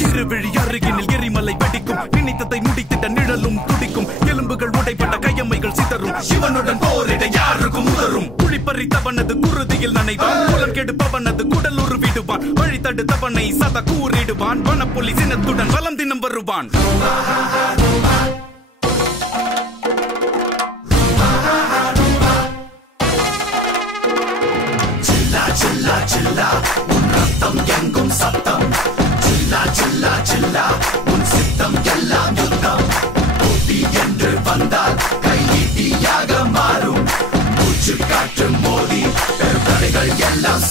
திருவிழி அருகினில் எரிமலை வெடிக்கும், நினைத்ததை முடித்திட்ட நிழலும் துடிக்கும், எலும்புகள் உடைப்பட்ட கையம்மைகள் சிதறும், சிவனுடன் போரிட யாருக்கும் உதரும். குளிப்பறித்தவனது குருதியில் நனைவான், குலம் கெடுப்பவனது குடல் உருவிடுவான், வழி தடுத்தவனை சத கூறிடுவான், வனப்புலி சினத்துடன் வலம் தினம் வருவான். சில்லா சில்லா உன் ரத்தம் எங்கும் சத்தம், சில்லா சில்லா சில்லா உன் சித்தம் எல்லாம் யுத்தம். போட்டி என்று வந்தால் கையீட்டியாக மாறும், மூச்சு காற்று மோதி பெருந்தடைகள் எல்லாம்